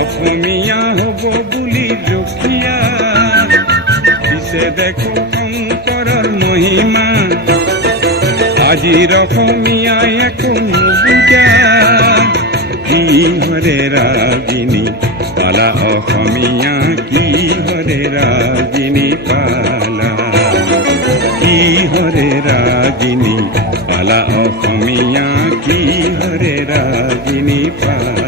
অসমীয়া হব বুলি ৰখীয়া পিছে দেখো শংকৰৰ মহিমা আজিৰ অসমীয়াই একো নুবুজা কি হৰে ৰাগিনী পালা অসমীয়া কি হৰে ৰাগিনী পালা কি হৰে ৰাগিনী পালা অসমীয়া কি হৰে ৰাগিনী পালা